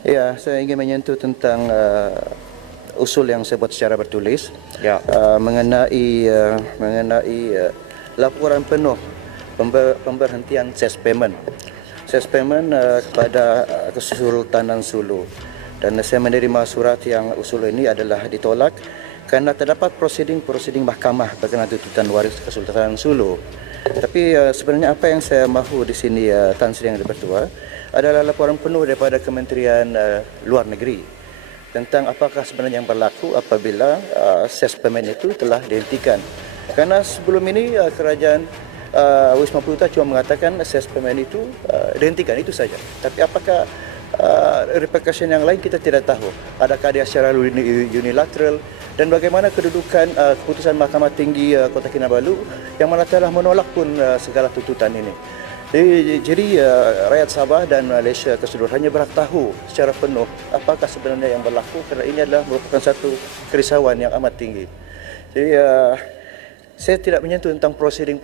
Ya, saya ingin menyentuh tentang usul yang saya buat secara bertulis mengenai laporan penuh pemberhentian ses payment. Ses payment kepada Kesultanan Sulu. Dan saya menerima surat yang usul ini adalah ditolak kerana terdapat prosiding mahkamah berkenaan tuntutan waris Kesultanan Sulu. Tapi sebenarnya apa yang saya mahu di sini Tan Sri Yang Di-Pertua adalah laporan penuh daripada Kementerian Luar Negeri tentang apakah sebenarnya yang berlaku apabila ses payment itu telah dihentikan. Kerana sebelum ini kerajaan Wisma Putra cuma mengatakan ses payment itu dihentikan, itu saja. Tapi apakah repercussion yang lain kita tidak tahu. Adakah dia secara unilateral dan bagaimana kedudukan keputusan Mahkamah Tinggi Kota Kinabalu yang mana telah menolak pun segala tuntutan ini. Jadi rakyat Sabah dan Malaysia keseluruhannya berhak tahu secara penuh apakah sebenarnya yang berlaku kerana ini adalah merupakan satu kerisauan yang amat tinggi. Jadi saya tidak menyentuh tentang prosiding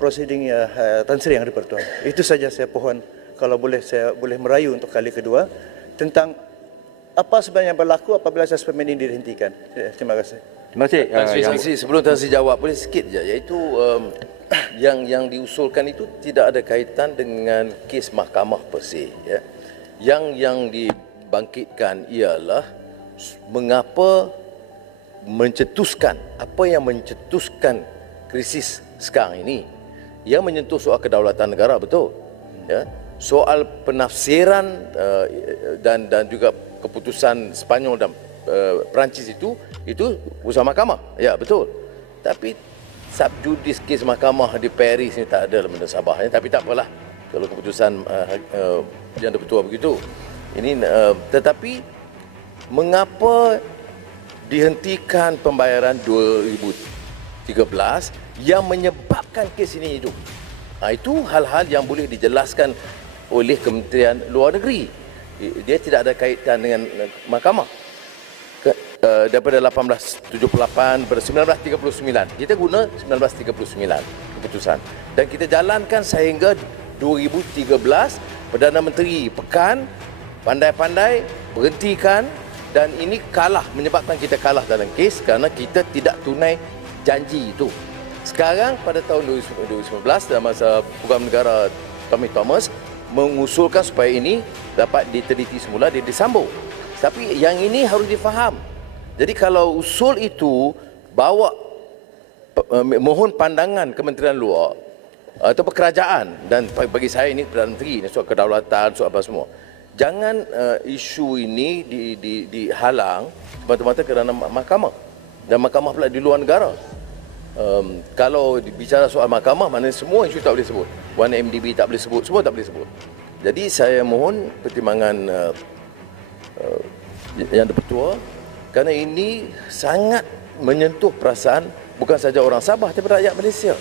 Tan Sri Yang Di-Pertua. Itu saja saya pohon kalau boleh saya boleh merayu untuk kali kedua tentang apa sebenarnya yang berlaku apabila ses payment ini dihentikan. Terima kasih. Terima kasih. Tan Sri, sebelum Tan Sri jawab, boleh sikit je, iaitu yang diusulkan itu tidak ada kaitan dengan kes mahkamah per se. Ya. Yang dibangkitkan ialah mengapa mencetuskan, apa yang mencetuskan krisis sekarang ini yang menyentuh soal kedaulatan negara, betul. Ya. Soal penafsiran dan juga keputusan Sepanyol dan Perancis itu urusan mahkamah. Ya, betul. Tapi subjudis kes mahkamah di Paris ni tak ada dalam benda Sabah. Tapi tak apalah kalau keputusan yang Di-Pertua begitu. Ini tetapi mengapa dihentikan pembayaran 2013 yang menyebabkan kes ini hidup? Itu hal-hal yang boleh dijelaskan oleh Kementerian Luar Negeri. Dia tidak ada kaitan dengan mahkamah. Daripada 1878 pada 1939 kita guna 1939 keputusan dan kita jalankan sehingga 2013. Perdana Menteri pekan pandai-pandai berhentikan dan ini kalah, menyebabkan kita kalah dalam kes kerana kita tidak tunai janji itu. Sekarang pada tahun 2019 dalam masa Program Negara Tommy Thomas mengusulkan supaya ini dapat diteliti semula, dia disambung. Tapi yang ini harus difaham. Jadi kalau usul itu bawa mohon pandangan Kementerian Luar atau kerajaan, dan bagi saya ini Perdana Menteri, ini soal kedaulatan, soal apa semua. Jangan isu ini dihalang semata-mata kerana mahkamah. Dan mahkamah pula di luar negara. Kalau bicara soal mahkamah, mana semua isu tak boleh sebut. 1MDB tak boleh sebut, semua tak boleh sebut. Jadi saya mohon pertimbangan Yang Di-Pertua kerana ini sangat menyentuh perasaan bukan saja orang Sabah tapi rakyat Malaysia.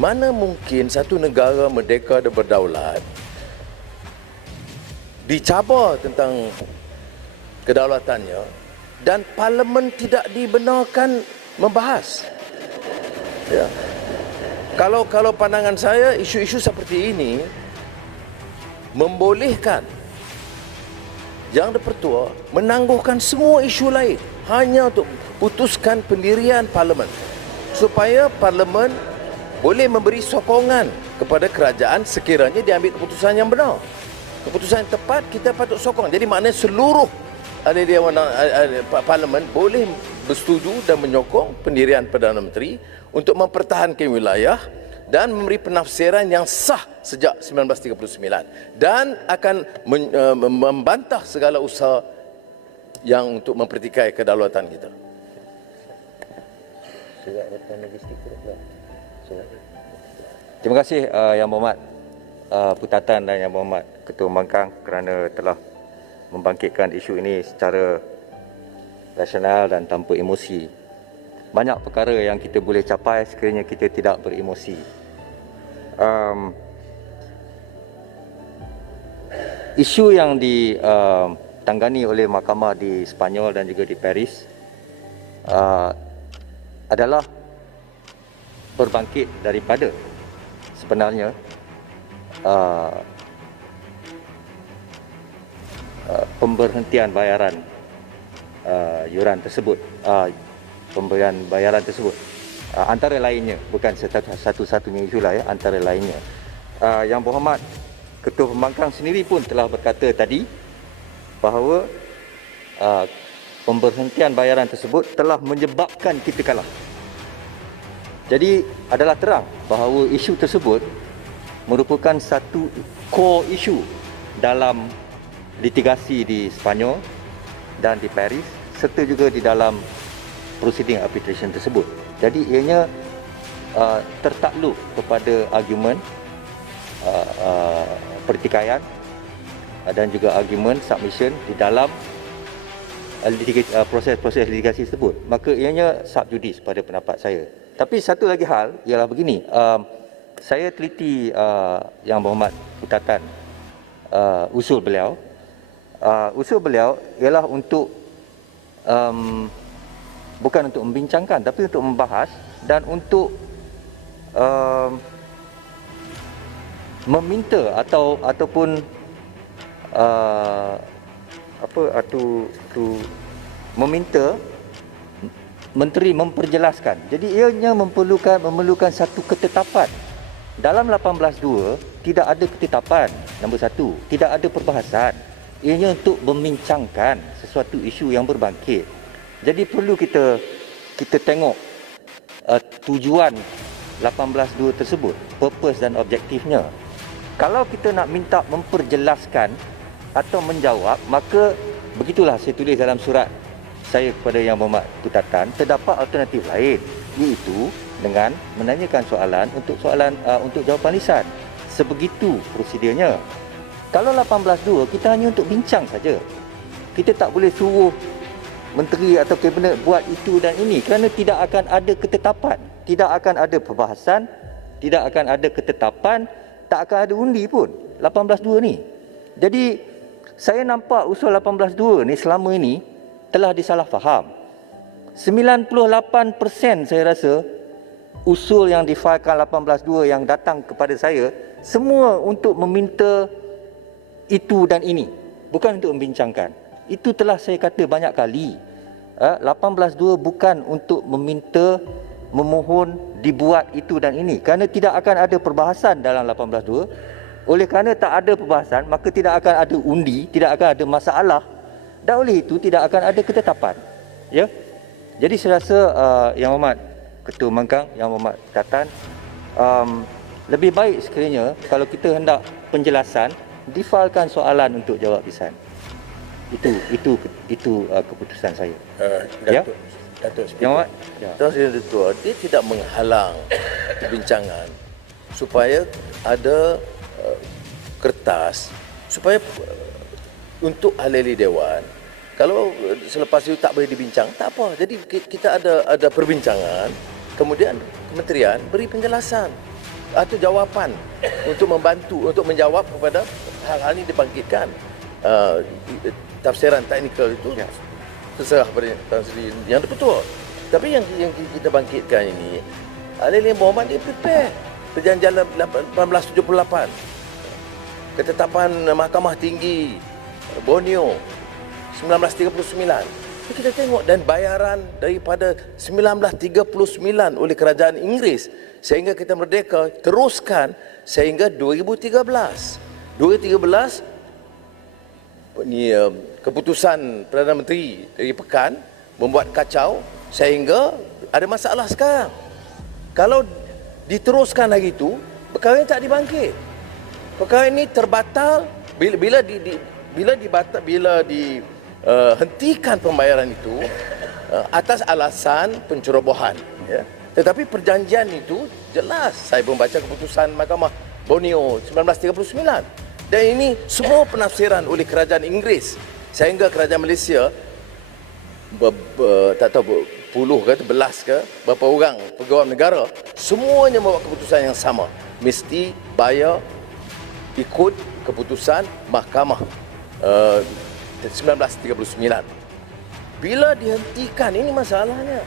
Mana mungkin satu negara merdeka dan berdaulat dicabar tentang kedaulatannya dan parlimen tidak dibenarkan membahas. Ya. Kalau pandangan saya, isu-isu seperti ini membolehkan Yang Di-Pertua menangguhkan semua isu lain hanya untuk putuskan pendirian parlimen supaya parlimen boleh memberi sokongan kepada kerajaan sekiranya diambil keputusan yang benar. Keputusan yang tepat kita patut sokong. Jadi maknanya seluruh ahli Dewan Parlimen boleh bersetuju dan menyokong pendirian Perdana Menteri untuk mempertahankan wilayah dan memberi penafsiran yang sah sejak 1939 dan akan membantah segala usaha yang untuk mempertikai kedaulatan kita. Terima kasih Yang Berhormat Putatan dan Yang Berhormat Ketua Pembangkang kerana telah membangkitkan isu ini secara rasional dan tanpa emosi. Banyak perkara yang kita boleh capai sekiranya kita tidak beremosi. Isu yang ditangani oleh mahkamah di Sepanyol dan juga di Paris adalah berbangkit daripada sebenarnya pemberhentian bayaran yuran tersebut, pemberian bayaran tersebut. Antara lainnya, bukan satu-satunya isu lah ya, antara lainnya. Yang Berhormat Ketua Pembangkang sendiri pun telah berkata tadi bahawa pemberhentian bayaran tersebut telah menyebabkan kita kalah. Jadi adalah terang bahawa isu tersebut merupakan satu core issue dalam litigasi di Sepanyol dan di Paris serta juga di dalam proceeding arbitration tersebut. Jadi ianya tertakluk kepada argumen pertikaian dan juga argumen submission di dalam proses litigasi tersebut. Maka ianya sub judice pada pendapat saya. Tapi satu lagi hal ialah begini, saya teliti Yang Berhormat Putatan usul beliau. Usul beliau ialah untuk bukan untuk membincangkan tapi untuk membahas dan untuk meminta ataupun meminta menteri memperjelaskan. Jadi ianya memerlukan satu ketetapan. Dalam 18.2 tidak ada ketetapan. Nombor satu, tidak ada perbahasan. Ianya untuk membincangkan sesuatu isu yang berbangkit. Jadi perlu kita tengok tujuan 18.2 tersebut, purpose dan objektifnya. Kalau kita nak minta memperjelaskan atau menjawab, maka begitulah saya tulis dalam surat saya kepada Yang Berhormat Putatan, terdapat alternatif lain, iaitu dengan menanyakan soalan untuk jawapan lisan. Sebegitu prosedurnya. Kalau 18.2 kita hanya untuk bincang saja. Kita tak boleh suruh menteri atau kabinet buat itu dan ini kerana tidak akan ada ketetapan, tidak akan ada perbahasan, tidak akan ada ketetapan, tak akan ada undi pun 18.2 ni. Jadi saya nampak usul 18.2 ni selama ini telah disalah faham. 98% saya rasa usul yang difailkan 18.2 yang datang kepada saya semua untuk meminta itu dan ini, bukan untuk membincangkan. Itu telah saya kata banyak kali. 18.2 bukan untuk meminta, memohon dibuat itu dan ini, kerana tidak akan ada perbahasan dalam 18.2. Oleh kerana tak ada perbahasan, maka tidak akan ada undi, tidak akan ada masalah. Dan oleh itu tidak akan ada ketetapan. Ya. Jadi saya rasa Yang Berhormat Ketua Pembangkang, Yang Berhormat Putatan, lebih baik sekiranya kalau kita hendak penjelasan, difailkan soalan untuk jawab lisan. Itu keputusan saya. Ya. Datuk Yang Berhormat. Ya. Tuan Sri Ketua, dia tidak menghalang perbincangan supaya ada kertas supaya untuk ahli dewan. Kalau selepas itu tak boleh dibincang, tak apa. Jadi kita ada perbincangan, kemudian kementerian beri penjelasan atau jawapan untuk membantu, untuk menjawab kepada hal-hal ini dibangkitkan. Tafsiran teknikal itu terserah pada Tuan Sri Yang Ketua. Tapi yang kita bangkitkan ini, ahli Berhormat dia prepare perjanjian 1878, ketetapan Mahkamah Tinggi Borneo 1939. Kita tengok, dan bayaran daripada 1939 oleh kerajaan Inggeris sehingga kita merdeka teruskan sehingga 2013 ni keputusan Perdana Menteri dari Pekan membuat kacau sehingga ada masalah sekarang. Kalau diteruskan lagi itu, perkara ini tak dibangkit. Perkara ini terbatal bila dihentikan pembayaran itu atas alasan pencerobohan. Ya. Tetapi perjanjian itu jelas. Saya membaca keputusan Mahkamah Borneo 1939. Dan ini semua penafsiran oleh kerajaan Inggeris sehingga kerajaan Malaysia tak tahu puluh ke belas ke berapa orang pegawai negara semuanya membuat keputusan yang sama, mesti bayar ikut keputusan Mahkamah 1939. Bila dihentikan, ini masalahnya.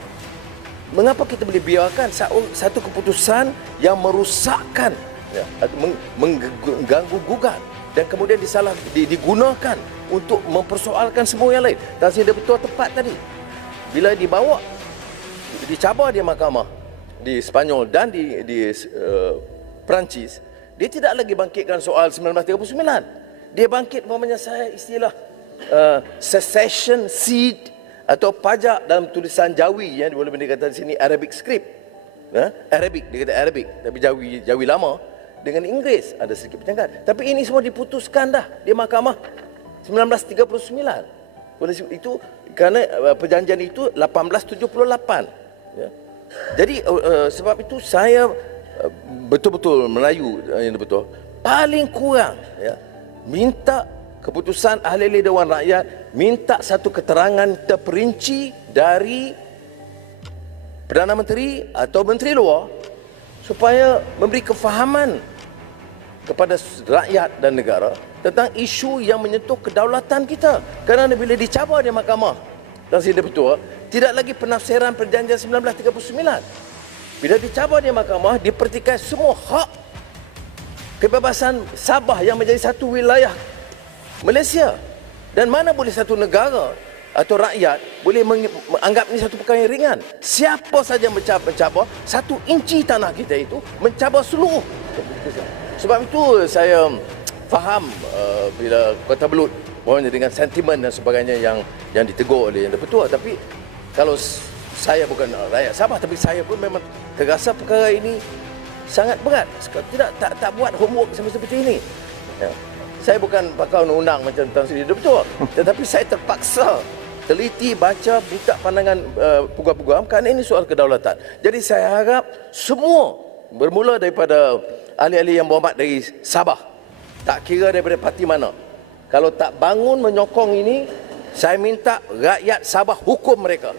Mengapa kita boleh biarkan satu keputusan yang merosakkan, ya, atau mengganggu gugat dan kemudian digunakan untuk mempersoalkan semua yang lain. Tan Sri Dato' tepat tadi. Bila dicabar di mahkamah di Sepanyol dan di Perancis, dia tidak lagi bangkitkan soal 1939. Dia bangkit umpamanya saya istilah secession seed atau pajak dalam tulisan Jawi yang boleh dikatakan di sini Arabic script. Arabic, dia kata Arabic, tapi Jawi lama dengan Inggeris ada sedikit percanggahan. Tapi ini semua diputuskan dah di mahkamah 1939. Oleh itu kerana perjanjian itu 1878. Ya. Jadi sebab itu saya betul-betul Melayu yang betul paling kurang ya minta keputusan ahli Dewan Rakyat, minta satu keterangan terperinci dari Perdana Menteri atau Menteri Luar supaya memberi kefahaman kepada rakyat dan negara tentang isu yang menyentuh kedaulatan kita. Kerana bila dicabar di mahkamah Tan Sri Dato', tidak lagi penafsiran perjanjian 1939. Bila dicabar di mahkamah, dipertikai semua hak kebebasan Sabah yang menjadi satu wilayah Malaysia. Dan mana boleh satu negara atau rakyat boleh menganggap ini satu perkara yang ringan. Siapa saja mencabar satu inci tanah kita itu, mencabar seluruh. Sebab itu saya faham bila Kota Belud dengan sentimen dan sebagainya yang ditegur oleh Yang Di-Pertua. Tapi kalau saya bukan rakyat Sabah, tapi saya pun memang terasa perkara ini sangat berat. Tak buat homework seperti ini. Ya. Saya bukan pakar undang-undang macam Tan Sri Dato', tetapi saya terpaksa teliti, baca, minta pandangan peguam-peguam kerana ini soal kedaulatan. Jadi saya harap semua bermula daripada ahli-ahli yang berhormat dari Sabah, tak kira daripada parti mana, kalau tak bangun menyokong ini, saya minta rakyat Sabah hukum mereka.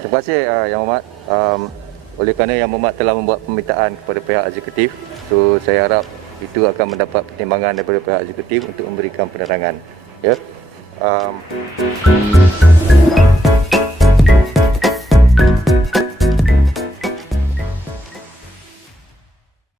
Terima kasih Yang Berhormat. Oleh kerana Yang Berhormat telah membuat permintaan kepada pihak eksekutif, so saya harap itu akan mendapat pertimbangan daripada pihak eksekutif untuk memberikan penerangan. Ya.